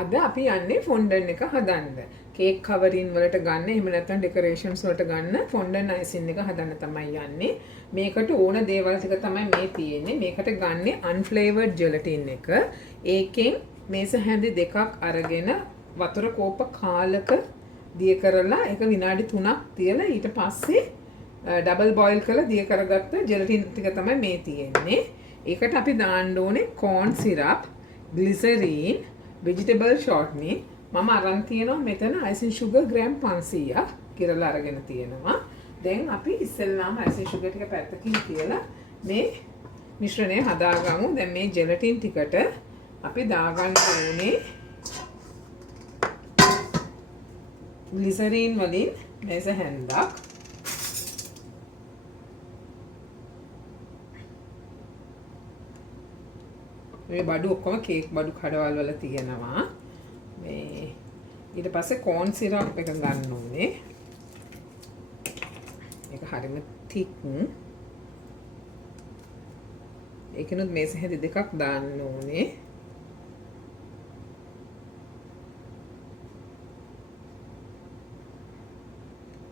අද අපි යන්නේ ෆොන්ඩන් එක හදන්න. කේක් කවරින් වලට ගන්න, එහෙම නැත්නම් ඩෙකොරේෂන්ස් වලට ගන්න ෆොන්ඩන් අයිසින් එක හදන්න තමයි යන්නේ. මේකට ඕන දේවල් ටික තමයි මේ තියෙන්නේ. මේකට ගන්නේ අන්ෆ්ලේවර්ඩ් ජෙලටින් එක. ඒකෙන් මේස හැඳි දෙකක් අරගෙන වතුර කෝප කාලක දිය කරලා ඒක විනාඩි 3ක් තියලා ඊට පස්සේ ඩබල් බොයිල් කරලා දිය කරගත්ත ජෙලටින් ටික තමයි මේ තියෙන්නේ. ඒකට අපි දාන්න ඕනේ corn syrup, glycerin, vegetable shortening. මම අරන් තියෙනවා මෙතන icing sugar gram 500ක් කිරලා අරගෙන තියෙනවා. දැන් අපි ඉස්සෙල්ලාම icing sugar ටික පැත්තකින් තියලා මේ මිශ්‍රණය හදාගමු. දැන් මේ ජෙලටින් ටිකට අපි දාගන්න ඕනේ glycerin වලින් මේස හැන්දක්. මේ බඩු ඔක්කොම කේක් බඩු කඩවල වල තියෙනවා. මේ ඊට පස්සේ corn syrup එක ගන්න ඕනේ. ඒක හරියම thick. ඒකනොත් මේස හැදි දෙකක් දාන්න ඕනේ.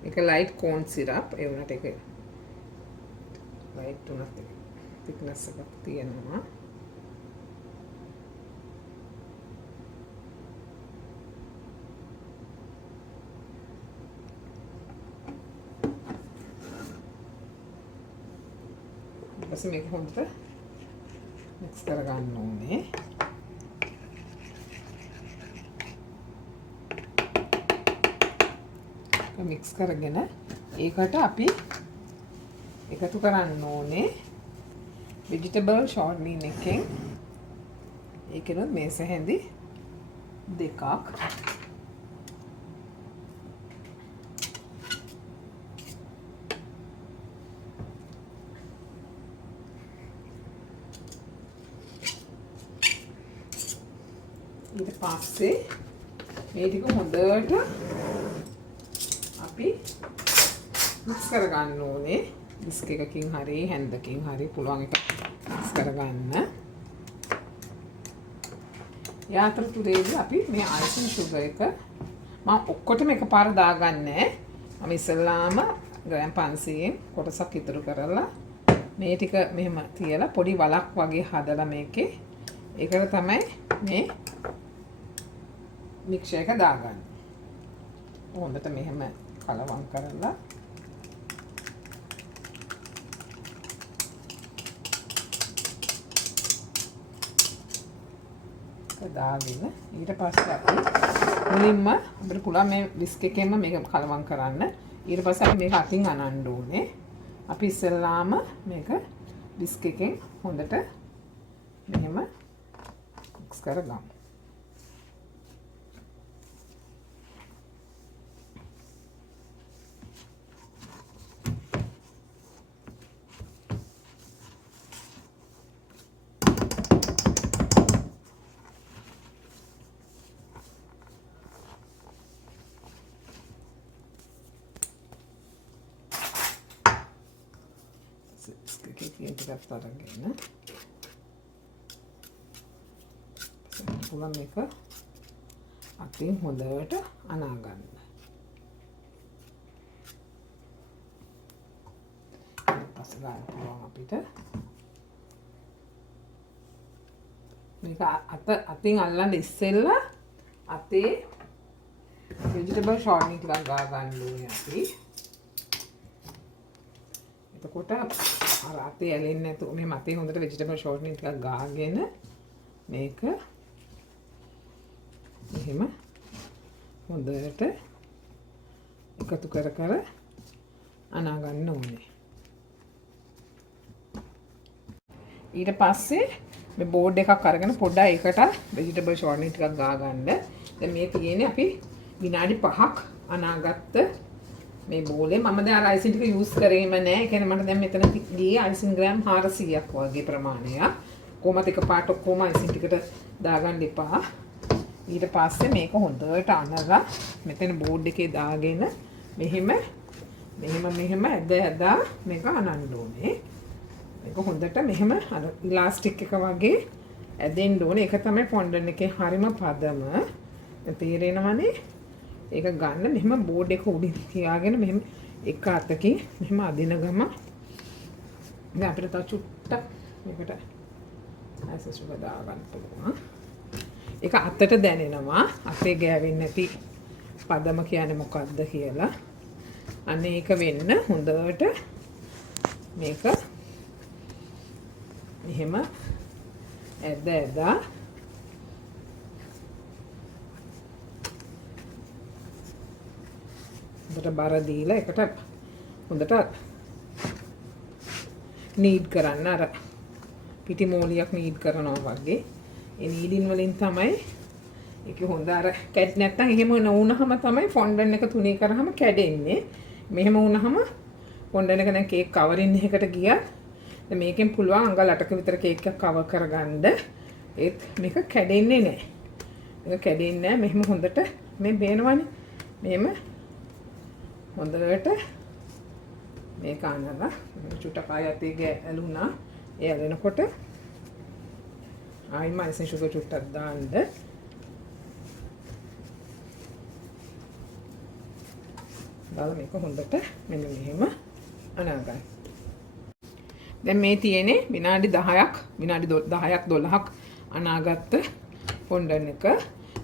ඒක light corn syrup ඒ වුණාට ඒක light උනත් thickness එකක් තියෙනවා. ඊපස්සේ මේක හොඳට මික්ස් කරගන්න ඕනේ. මික්ස් කරගෙන ඒකට අපි එකතු කරන්න ඕනේ vegetable shortening එකෙන්. ඒකනොත් මේස හැඳි දෙකක්. ඊට පස්සේ මේ ටික හොඳට අපි මික්ස් කරගන්න ඕනේ. විස්ක් එකකින් හරි හැන්දකින් හරි පුළුවන් එක මික්ස් කරගන්න. යාත්‍රතුරේදී අපි මේ icing sugar එක මම ඔක්කොටම එකපාර දාගන්නේ. මම ඉස්සෙල්ලාම ග්‍රෑම් 500න් කොටසක් ඉතුරු කරලා මේ ටික මෙහෙම තියලා පොඩි වලක් වගේ හදලා මේකේ ඒකට තමයි මේ මික්ෂර් එක දාගන්න. හොඳට මෙහෙම කලවම් කරලා දාගෙන ඊට පස්සේ අපි මුලින්ම අපිට පුළුවන් මේ විස්ක් එකෙන්ම මේක කලවම් කරන්න. ඊට පස්සේ අපි මේක අතින් අනන්න ඕනේ. අපි ඉස්සෙල්ලාම මේක විස්ක් එකෙන් හොඳට මෙහෙම මික්ස් කරගමු. ටිකක් අරගෙන පුළුවන් මේක අතින් හොඳට අනා ගන්න. ඊපස්සේ ගන්න පුළුවන් අපිට මේක අතින් අල්ලන්න ඉස්සෙල්ලා අතේ vegetable shortening ටිකක් ගා ගන්න ඕනේ අපි. එතකොට අර අතේ ඇලෙන්නේ නැතුව මේ අතේ හොඳට vegetable shortening ටිකක් ගාගෙන මේක එහෙම හොඳට එකතු කර කර අනා ගන්න ඕනේ. ඊට පස්සේ මේ බෝඩ් එකක් අරගෙන පොඩ්ඩක් ඒකට vegetable shortening ටිකක් ගා ගන්න. දැන් මේ තියෙන්නේ අපි විනාඩි 5ක් අනාගත්ත මේ බෝලේ. මම දැන් අර අයිසින් ටික යූස් කරේම නැහැ. ඒ කියන්නේ මට දැන් මෙතන ගියේ අයිසින් ග්‍රෑම් 400ක් වගේ ප්‍රමාණයක්. කොහොමද එකපාරට ඔක්කොම අයිසින් ටිකට දාගන්න එපා. ඊට පස්සේ මේක හොඳට අනලා මෙතන බෝඩ් එකේ දාගෙන මෙහෙම ඇදලා මේක අනන්න ඕනේ. මේක හොඳට මෙහෙම අර ඉලාස්ටික් එක වගේ ඇදෙන්න ඕනේ. ඒක තමයි ෆොන්ඩන්ට් එකේ හරිම පදම. තේරෙනවනේ? ඒක ගන්න මෙහෙම බෝඩ් එක උඩින් තියාගෙන මෙහෙම එක අතකින් මෙහෙම අදින ගම දැන් අපිට තව චුට්ටක් මේකට ඇසස් එක දාගන්න පුළුවන්. ඒක අතට දැනෙනවා. අතේ ගෑවෙන්නේ නැති පදම කියන්නේ මොකක්ද කියලා. අන්න ඒක වෙන්න හොඳට මේක මෙහෙම ඇදලා හොඳට බර දීලා එකට හොඳට නීඩ් කරන්න අර පිටි මෝලියක් නීඩ් කරනවා වගේ. ඒ නීඩින් වලින් තමයි ඒක හොඳ අර කැඩ් නැත්තම් එහෙම නොවුනහම තමයි ෆොන්ඩන් එක තුනී කරාම කැඩෙන්නේ. මෙහෙම වුනහම ෆොන්ඩන් එක දැන් කේක් කවරින් එකකට ගියා. දැන් මේකෙන් පුළුවන් අඟල් 8ක විතර කේක් එකක් කවර් කරගන්න. ඒත් මේක කැඩෙන්නේ නැහැ. මේක කැඩෙන්නේ නැහැ. මෙහෙම හොඳට මේ බේනවනේ. මෙහෙම හොඳට මේක අනලා චුට්ටක් ආයතේ ඇලුනා. ඒ ඇලෙනකොට ආයිම අයිසින් සුගර් චුට්ටක් දාන්න. දාලා මේක හොඳට මෙන්න මෙහෙම අනාගන්න. දැන් මේ තියෙන්නේ විනාඩි 10ක් 12ක් අනාගත්ත ෆොන්ඩන් එක.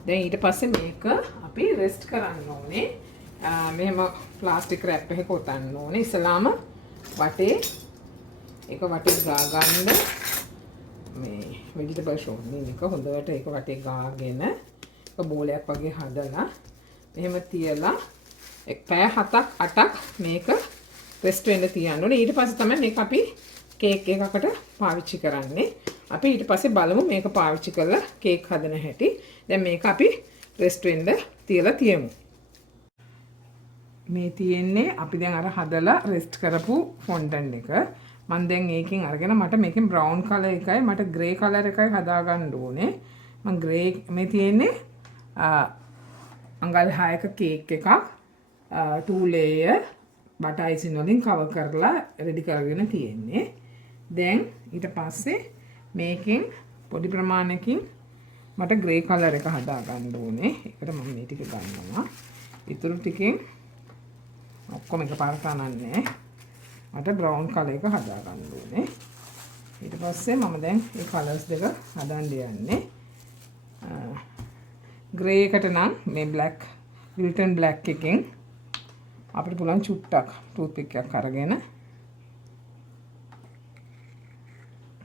දැන් ඊට පස්සේ මේක අපි රෙස්ට් කරන්න ඕනේ. මෙහෙම ප්ලාස්ටික් රැප් එකක ඔතන්න ඕනේ. ඉස්සලාම වටේ ඒක වටේ ගා ගන්න මේ වෙජිටබල් shortening එක හොඳට ඒක වටේ ගාගෙන ඒක බෝලයක් වගේ හදලා එහෙම තියලා එක් පැය 7ක් 8ක් මේක රෙස්ට් වෙන්න තියන්න ඕනේ. ඊට පස්සේ තමයි මේක අපි කේක් එකකට පාවිච්චි කරන්නේ. අපි ඊට පස්සේ බලමු මේක පාවිච්චි කරලා කේක් හදන හැටි. දැන් මේක අපි රෙස්ට් වෙන්න තියලා තියමු. මේ තියෙන්නේ අපි දැන් අර හදලා රෙස්ට් කරපු ෆොන්ඩන් එක. මම දැන් ඒකෙන් අරගෙන මට මේකෙන් බ්‍රවුන් කලර් එකයි මට ග්‍රේ කලර් එකයි හදා ගන්න ඕනේ. මම ග්‍රේ මේ තියෙන්නේ අඟල් 6ක කේක් එකක් 2 layer බටර් අයිසින් වලින් කවර් කරලා රෙඩි කරගෙන තියෙන්නේ. දැන් ඊට පස්සේ මේකෙන් පොඩි ප්‍රමාණයකින් මට ග්‍රේ කලර් එක හදා ගන්න ඕනේ. ඒකට මම මේ ටික ගන්නවා. ඊටු ටිකෙන් ඔක්කොම එකපාරට අනන්නේ. මට බ්‍රවුන් කලර් එක හදා ගන්න ඕනේ. ඊට පස්සේ මම දැන් මේ කලර්ස් දෙක හදන්න යන්නේ. ග්‍රේ එකට නම් මේ බ්ලැක් විල්ටන් බ්ලැක් එකෙන් අපිට පුළුවන් චුට්ටක් ටූත් පික් එකක් අරගෙන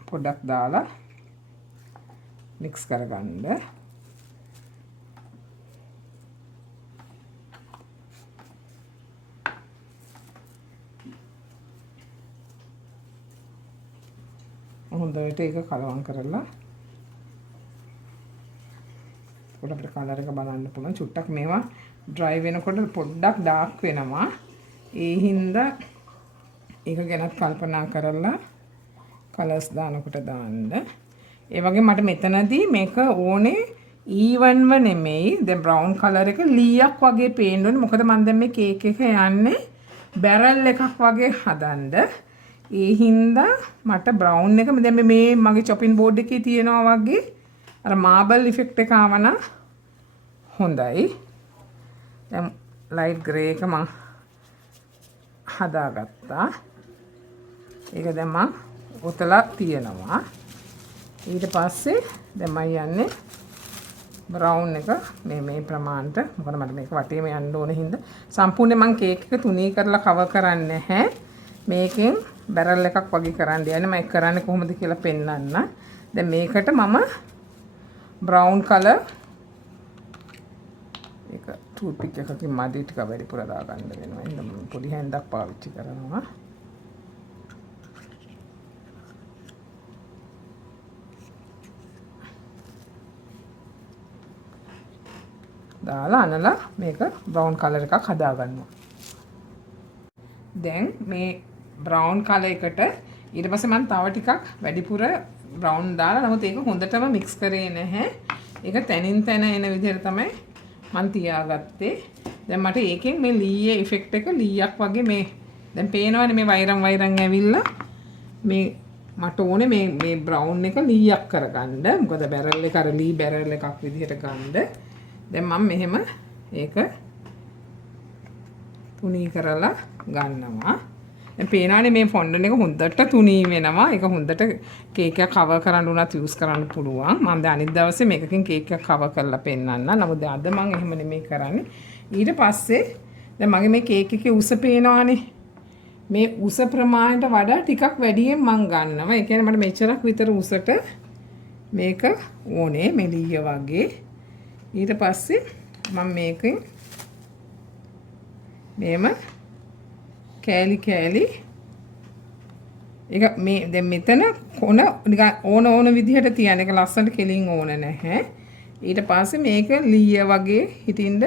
පොඩ්ඩක් දාලා මික්ස් කරගන්න. හොඳට ඒක කලවම් කරලා පොඩ්ඩක් කලර් එක බලන්න පුළුවන්. චුට්ටක් මේවා ඩ්‍රයි වෙනකොට පොඩ්ඩක් ඩාර්ක් වෙනවා. ඒ හින්දා ඒක ගැනත් කල්පනා කරලා කලර්ස් දානකොට දාන්න. ඒ වගේ මට මෙතනදී මේක ඕනේ ඊවන්ව නෙමෙයි. දැන් බ්‍රවුන් කලර් එක ලීයක් වගේ පේන්න ඕනේ. මොකද මම දැන් මේ කේක් එක යන්නේ බැරල් එකක් වගේ හදන්න. ඒ හින්දා මට බ්‍රවුන් එක දැන් මේ මගේ චොපින් බෝඩ් එකේ තියෙනවා වගේ අර මාබල් ඉෆෙක්ට් එක ආවනම් හොඳයි. දැන් ලයිට් ග්‍රේ එක මම හදාගත්තා. ඒක දැන් මම ඔතලා තියනවා. ඊට පස්සේ දැන් මම යන්නේ බ්‍රවුන් එක මේ ප්‍රමාණයට. මොකද මට මේක වටේම යන්න ඕන හින්දා සම්පූර්ණයෙන් මම කේක් එක තුනී කරලා කවර් කරන්නේ නැහැ. මේකෙන් බැරල් එකක් වගේ කරන්න යන්නේ. මම ඒක කරන්නේ කොහොමද කියලා පෙන්නන්න. දැන් මේකට මම බ්‍රවුන් කලර් ඒක ටූත් පික් එකකින් මදි ටික වැඩිපුර දාගන්න වෙනවා. එහෙනම් පොඩි හැන්දක් පාවිච්චි කරනවා. දාලා අනලා මේක බ්‍රවුන් කලර් එකක් හදා ගන්නවා. දැන් මේ බ්‍රවුන් කලර් එකට ඊට පස්සේ මම තව ටිකක් වැඩිපුර බ්‍රවුන් දාලා නමුත් ඒක හොඳටම මික්ස් කරේ නැහැ. ඒක තනින් තන එන විදිහට තමයි මම තියාගත්තේ. දැන් මට ඒකෙන් මේ ලීයේ ඉෆෙක්ට් එක ලීයක් වගේ මේ දැන් පේනවනේ මේ වෛරම් ඇවිල්ලා මේ මට ඕනේ මේ බ්‍රවුන් එක ලීයක් කරගන්න. මොකද බැරල් එක අර ලී බැරල් එකක් විදිහට ගන්න. දැන් මම මෙහෙම ඒක තුනී කරලා ගන්නවා. දැන් පේනවානේ මේ ෆොන්ඩන් එක හොඳට තුනී වෙනවා. ඒක හොඳට කේක් එක කවර් කරන්න උනත් යූස් කරන්න පුළුවන්. මම දැන් අනිත් දවසේ මේකකින් කේක් එක කවර් කරලා පෙන්නන්න. නමුත් දැන් අද මම එහෙම නෙමෙයි කරන්නේ. ඊට පස්සේ දැන් මගේ මේ කේක් එකේ උස පේනවානේ. මේ උස ප්‍රමාණයට වඩා ටිකක් වැඩියෙන් මම ගන්නවා. ඒ කියන්නේ මට මෙච්චරක් විතර උසට මේක ඕනේ මෙලිය වගේ. ඊට පස්සේ මම මේකෙන් මෙහෙම කෑලි ඒක මේ දැන් මෙතන කොන නිකන් ඕන විදිහට තියන එක ලස්සනට කෙලින් ඕන නැහැ. ඊට පස්සේ මේක ලීය වගේ හිටින්න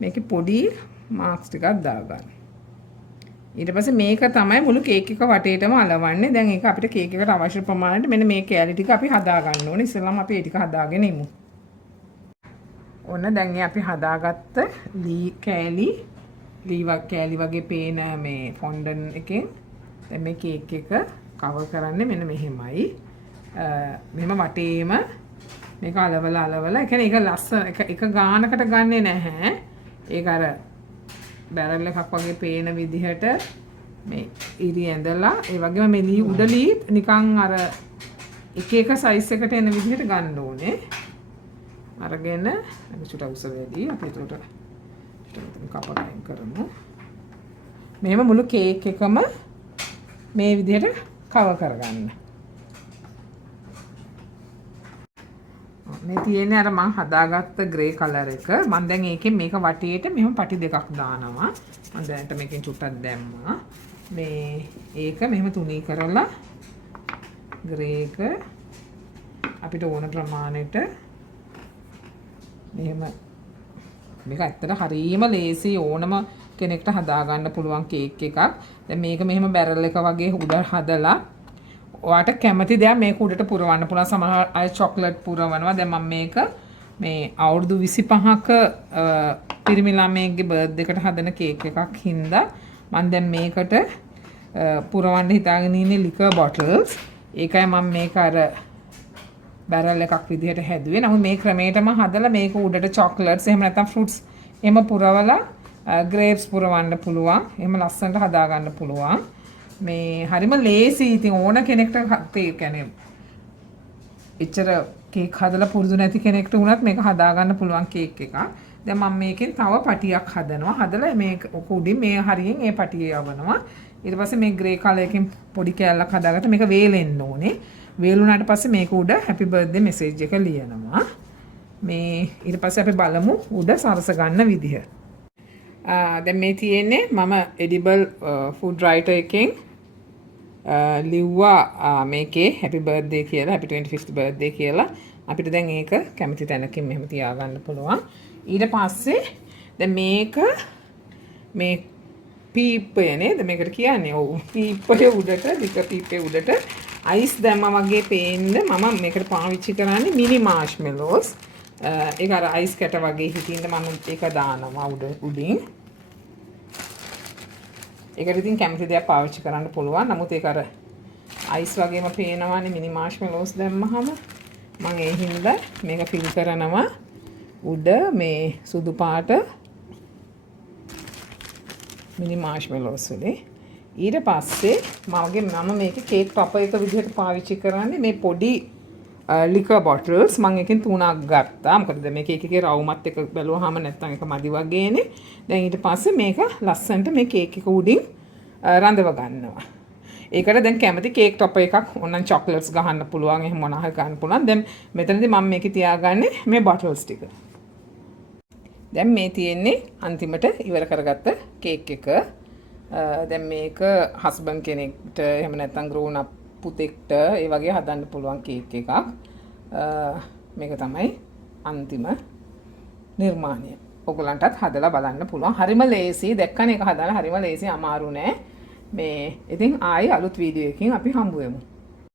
මේකේ පොඩි මාක්ස් ටිකක් දාගන්න. ඊට පස්සේ මේක තමයි මුළු කේක් එක වටේටම අලවන්නේ. දැන් ඒක අපිට කේක් එකට අවශ්‍ය ප්‍රමාණයට මෙන්න මේ කෑලි ටික අපි හදා ගන්න ඕනේ. ඉස්සෙල්ලාම අපි ඒ ටික හදාගෙන ඉමු. ඔන්න දැන් අපි හදාගත්ත ලී කෑලි කෑලි වගේ පේන මේ ෆොන්ඩන් එකෙන් දැන් මේ කේක් එක කවර් කරන්නේ මෙන්න මෙහෙමයි. මෙහෙම වටේම මේක අලවලා ඒ කියන්නේ ඒක ලස්සන එක ගානකට ගන්නෙ නැහැ. ඒක අර බැරල් එකක් වගේ පේන විදිහට මේ ඉරි ඇඳලා ඒ වගේම මේ ලී උඩලී නිකන් අර එක සයිස් එකට එන විදිහට ගන්න ඕනේ. අරගෙන අපි චුට්ටක් උස වැඩි අපි ඒකට කපකයින් කරමු. මෙහෙම මුළු කේක් එකම මේ විදිහට කවර් කරගන්න. මේ තියෙන්නේ අර මම හදාගත්ත ග්‍රේ කලර් එක. මම දැන් ඒකෙන් මේක වටේට මෙහෙම පටි දෙකක් දානවා. මම දැනට මේකෙන් චුට්ටක් දැම්මා. මේ ඒක මෙහෙම තුනී කරලා ග්‍රේ එක අපිට ඕන ප්‍රමාණයට මෙහෙම මේක ඇත්තට හරියම ලේසි ඕනම කෙනෙක්ට හදාගන්න පුළුවන් කේක් එකක්. දැන් මේක මෙහෙම බැරල් එක වගේ උඩ හදලා ඔයාට කැමති දෙයක් මේක උඩට පුරවන්න පුළුවන්. සමහර අය චොක්ලට් පුරවනවා. දැන් මම මේක මේ අවුරුදු 25ක පිරිමි ළමයෙක්ගේ බර්ත්ඩේ එකට හදන කේක් එකක් හින්දා මම දැන් මේකට පුරවන්න හිතාගෙන ඉන්නේ ලිකර් බොටල්ස්. ඒකයි මම මේක අර බැරල් එකක් විදිහට හැදුවේ. නමුත් මේ ක්‍රමයටම හදලා මේක උඩට චොක්ලට්ස් එහෙම නැත්නම් ෆෘට්ස් එහෙම පුරවලා ග්‍රේප්ස් පුරවන්න පුළුවන්. එහෙම ලස්සනට හදා ගන්න පුළුවන්. මේ හරිම ලේසි. ඉතින් ඕන කෙනෙක්ට ඒ කියන්නේ එච්චර කේක් හදලා පුරුදු නැති කෙනෙක්ට වුණත් මේක හදා ගන්න පුළුවන් කේක් එකක්. දැන් මම මේකෙන් තව පටියක් හදනවා. හදලා මේක උඩින් මේ හරියෙන් ඒ පටිය යවනවා. ඊට පස්සේ මේ ග්‍රේ කලර් එකෙන් පොඩි කෑල්ලක් හදාගත්ත මේක වේලෙන්න ඕනේ. වේලුණාට පස්සේ මේක උඩ හැපි බර්ත්ඩේ මෙසේජ් එක ලියනවා. මේ ඊට පස්සේ අපි බලමු උඩ සරස ගන්න විදිහ. දැන් මේ තියෙන්නේ මම එඩිබල් ෆුඩ් රයිටර් එකෙන් ලිව්වා මේකේ හැපි බර්ත්ඩේ කියලා, හැපි 25th බර්ත්ඩේ කියලා. අපිට දැන් ඒක කැමති තැනකින් මෙහෙම තියාගන්න පුළුවන්. ඊට පස්සේ දැන් මේක මේ පීපය නේද මේකට කියන්නේ? ඔව් පීපය උඩට ලික පීපේ උඩට අයිස් දැම්මා වගේ පේන්න මම මේකට පාවිච්චි කරන්නේ මිනි මාෂ්මෙලෝස්. ඒක අර අයිස් කැට වගේ හිටින්න මම ඒක දානවා උඩින්. ඒකට ඉතින් කැමති දෙයක් පාවිච්චි කරන්න පුළුවන්. නමුත් ඒක අර අයිස් වගේම පේනවානේ මිනි මාෂ්මෙලෝස් දැම්මහම. මම ඒ හින්දා මේක ෆිල් කරනවා උඩ මේ සුදු පාට මිනි මාෂ්මෙලෝස් වලින්. ඊට පස්සේ මම මේක කේක් ටොපර් එක විදිහට පාවිච්චි කරන්නේ මේ පොඩි ලිකර් බොටල්ස්. මම එකෙන් 3ක් ගත්තා. මොකද මේ කේක් එකේ රවුමත් එක බැලුවාම නැත්තම් ඒක මදි වගේනේ. දැන් ඊට පස්සේ මේක ලස්සනට මේ කේක් එක උඩින් රඳව ගන්නවා. ඒකට දැන් කැමති කේක් ටොපර් එකක් ඕනනම් චොක්ලට්ස් ගහන්න පුළුවන්. එහෙම මොනවා හරි ගන්න පුළුවන්. දැන් මෙතනදී මම මේකේ තියාගන්නේ මේ බොටල්ස් ටික. දැන් මේ තියෙන්නේ අන්තිමට ඉවර කරගත්ත කේක් එක. දැන් මේක හස්බන්ඩ් කෙනෙක්ට එහෙම නැත්නම් ග්‍රෝන් අප් පුතෙක්ට ඒ වගේ හදන්න පුළුවන් කේක් එකක්. මේක තමයි අන්තිම නිර්මාණය. ඔයගලන්ටත් හදලා බලන්න පුළුවන්. හරිම ලේසි. දැක්කනේ ඒක හදන්න හරිම ලේසි, අමාරු නෑ. මේ ඉතින් ආයි අලුත් වීඩියෝ එකකින් අපි හම්බ වෙමු.